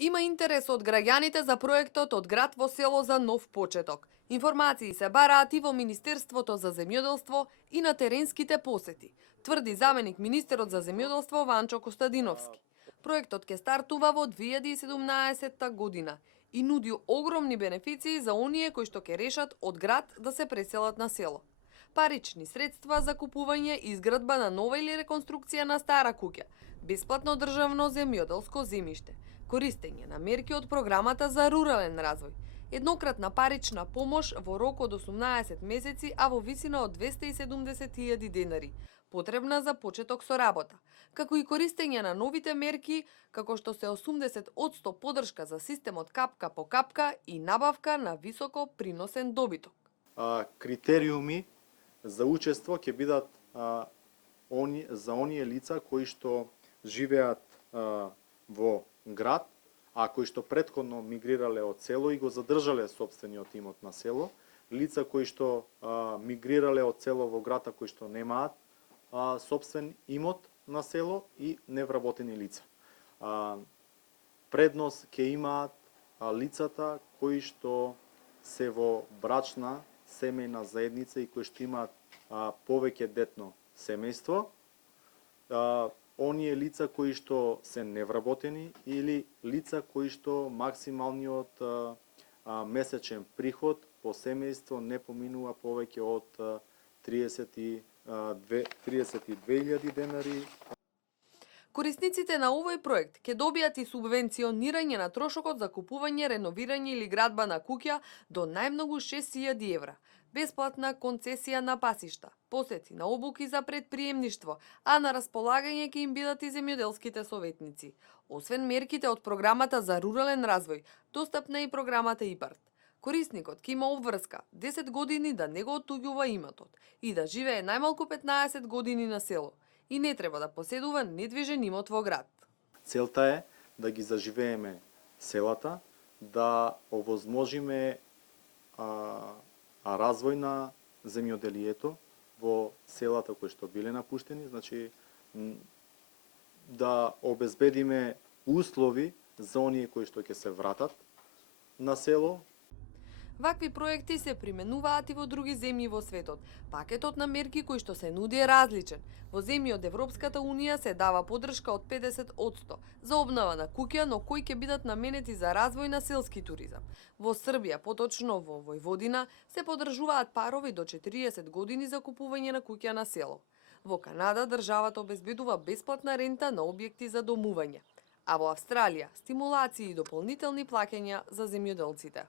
Има интерес од граѓаните за проектот од град во село за нов почеток. Информации се бараат и во Министерството за земјоделство и на теренските посети, тврди заменик министерот за земјоделство Ванчо Костадиновски. Проектот ќе стартува во 2017 година и нуди огромни бенефиции за оние кои што ќе решат од град да се преселат на село. Парични средства за купување и изградба на нова или реконструкција на стара куќа, бесплатно државно земјоделско земјиште, користење на мерки од програмата за рурален развој, еднократна парична помош во рок од 18 месеци, а во висина од 270.000 денари, потребна за почеток со работа, како и користење на новите мерки, како што се 80% поддршка за системот капка по капка и набавка на високо приносен добиток. Критериуми за учество ќе бидат за оние лица кои што живеат во град, а кои што претходно мигрирале од село и го задржале сопствениот имот на село, лица кои што мигрирале од село во град, а кои што немаат сопствен имот на село и невработени лица. Предност ќе имаат лицата кои што се во брачна семејна заедница и кои што имаат повеќе детно семејство, оние лица кои што се невработени или лица кои што максималниот месечен приход по семејство не поминува повеќе од 32.000 денари. Корисниците на овој проект ќе добијат и субвенционирање на трошокот за купување, реновирање или градба на куќа до најмногу 6.000 евра, бесплатна концесија на пасишта, посети на обуки за предприемништво, а на располагање ќе им бидат и земјоделските советници. Освен мерките од програмата за рурален развој, достапна е и програмата ИПАРД. Корисникот ќе има обврска 10 години да не го оттуѓува имотот и да живее најмалку 15 години на село и не треба да поседува недвижен имот во град. Целта е да ги заживееме селата, да овозможиме развој на земјоделието во селата кои што биле напуштени, значи да обезбедиме услови за оние кои што ќе се вратат на село. Вакви проекти се применуваат и во други земји во светот. Пакетот на мерки кои што се нуди е различен. Во земји од Европската унија се дава поддршка од 50% за обнова на куќа, но кои ќе бидат наменети за развој на селски туризам. Во Србија, поточно во Војводина, се поддржуваат парови до 40 години за купување на куќа на село. Во Канада државата обезбедува бесплатна рента на објекти за домување. А во Австралија стимулации и дополнителни плаќања за земјоделците.